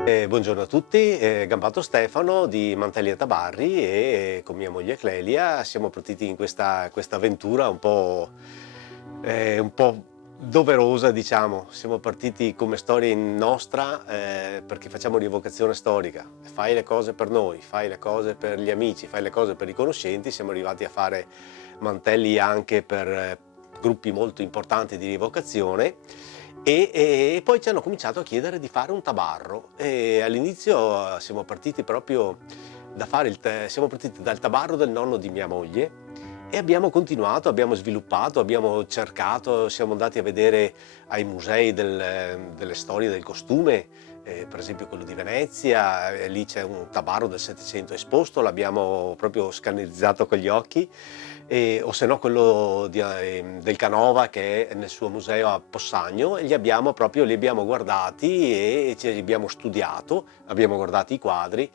Buongiorno a tutti, Gambato Stefano di Mantelli e Tabarri e con mia moglie Clelia siamo partiti in questa avventura un po' doverosa, diciamo. Siamo partiti come storia nostra perché facciamo rievocazione storica. Fai le cose per noi, fai le cose per gli amici, fai le cose per i conoscenti. Siamo arrivati a fare mantelli anche per gruppi molto importanti di rievocazione. E poi ci hanno cominciato a chiedere di fare un tabarro e all'inizio siamo partiti proprio siamo partiti dal tabarro del nonno di mia moglie e abbiamo continuato, abbiamo sviluppato, abbiamo cercato, siamo andati a vedere ai musei delle storie del costume, per esempio quello di Venezia, lì c'è un tabarro del Settecento esposto, l'abbiamo proprio scannizzato con gli occhi, o se no quello del Canova che è nel suo museo a Possagno, e li abbiamo guardati e ci abbiamo studiato, abbiamo guardato i quadri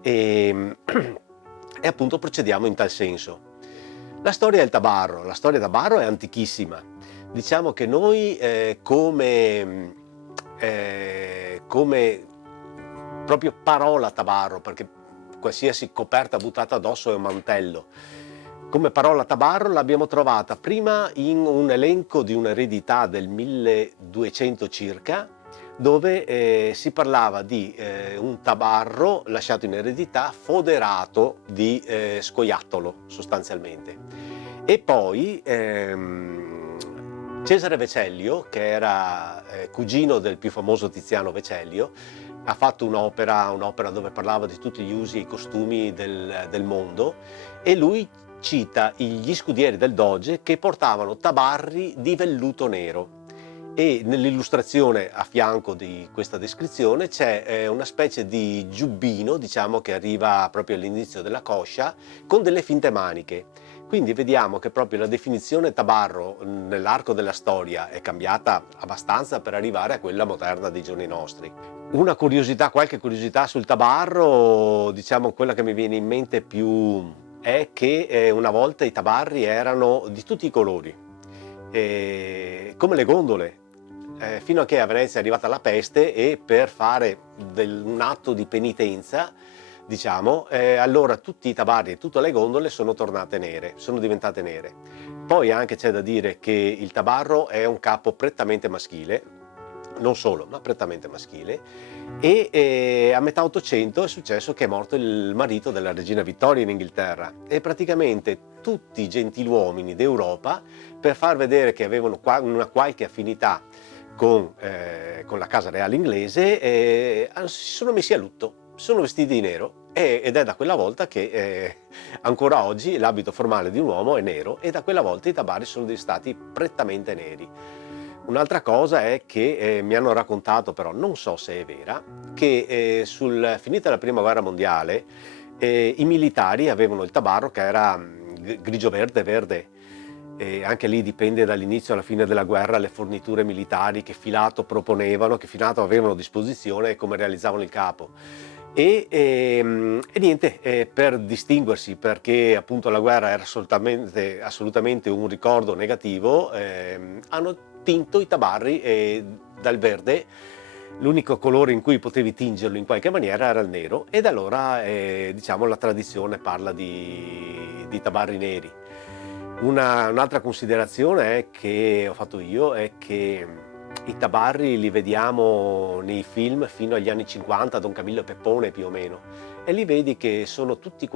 e, e appunto procediamo in tal senso. La storia del tabarro. La storia del tabarro è antichissima. Diciamo che noi come proprio parola tabarro, perché qualsiasi coperta buttata addosso è un mantello, come parola tabarro l'abbiamo trovata prima in un elenco di un'eredità del 1200 circa, dove si parlava di un tabarro lasciato in eredità foderato di scoiattolo sostanzialmente. E poi Cesare Vecellio, che era cugino del più famoso Tiziano Vecellio, ha fatto un'opera dove parlava di tutti gli usi e i costumi del mondo, e lui cita gli scudieri del doge che portavano tabarri di velluto nero. E nell'illustrazione a fianco di questa descrizione c'è una specie di giubbino, diciamo, che arriva proprio all'inizio della coscia con delle finte maniche. Quindi vediamo che proprio la definizione tabarro nell'arco della storia è cambiata abbastanza per arrivare a quella moderna dei giorni nostri. Qualche curiosità sul tabarro, diciamo quella che mi viene in mente più è che una volta i tabarri erano di tutti i colori, come le gondole, fino a che a Venezia è arrivata la peste e per fare un atto di penitenza, diciamo, allora tutti i tabarri e tutte le gondole sono diventate nere. Poi anche c'è da dire che il tabarro è un capo prettamente maschile, non solo, ma prettamente maschile, e a metà 800 è successo che è morto il marito della regina Vittoria in Inghilterra e praticamente tutti i gentiluomini d'Europa, per far vedere che avevano una qualche affinità con la casa reale inglese, si sono messi a lutto, sono vestiti di nero ed è da quella volta che ancora oggi l'abito formale di un uomo è nero e da quella volta i tabari sono stati prettamente neri. Un'altra cosa è che mi hanno raccontato, però non so se è vera, che finita la prima guerra mondiale i militari avevano il tabarro che era grigio-verde, verde. E anche lì dipende dall'inizio alla fine della guerra le forniture militari che filato proponevano, che filato avevano a disposizione e come realizzavano il capo. E niente, per distinguersi, perché appunto la guerra era assolutamente un ricordo negativo, hanno tinto i tabarri dal verde. L'unico colore in cui potevi tingerlo in qualche maniera era il nero, ed allora diciamo la tradizione parla di tabarri neri. Un'altra considerazione che ho fatto io è che i tabarri li vediamo nei film fino agli anni 50, Don Camillo e Peppone più o meno, e lì vedi che sono tutte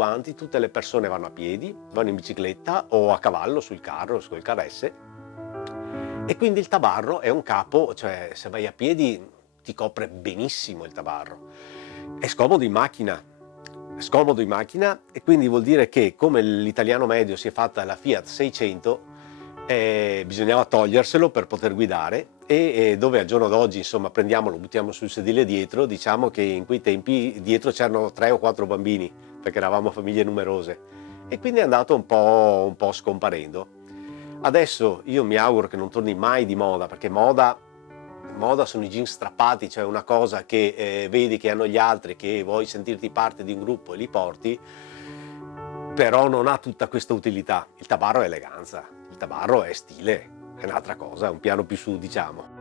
le persone vanno a piedi, vanno in bicicletta o a cavallo sul carro, sul caresse, e quindi il tabarro è un capo, cioè se vai a piedi ti copre benissimo il tabarro. È scomodo in macchina, e quindi vuol dire che come l'italiano medio si è fatta la Fiat 600, bisognava toglierselo per poter guidare, e dove al giorno d'oggi insomma lo buttiamo sul sedile dietro, diciamo che in quei tempi dietro c'erano 3 o 4 bambini perché eravamo famiglie numerose, e quindi è andato un po' scomparendo. Adesso io mi auguro che non torni mai di moda, perché moda sono i jeans strappati, cioè una cosa che vedi che hanno gli altri, che vuoi sentirti parte di un gruppo e li porti, però non ha tutta questa utilità. Il tabarro è eleganza, il tabarro è stile, è un'altra cosa, è un piano più su, diciamo.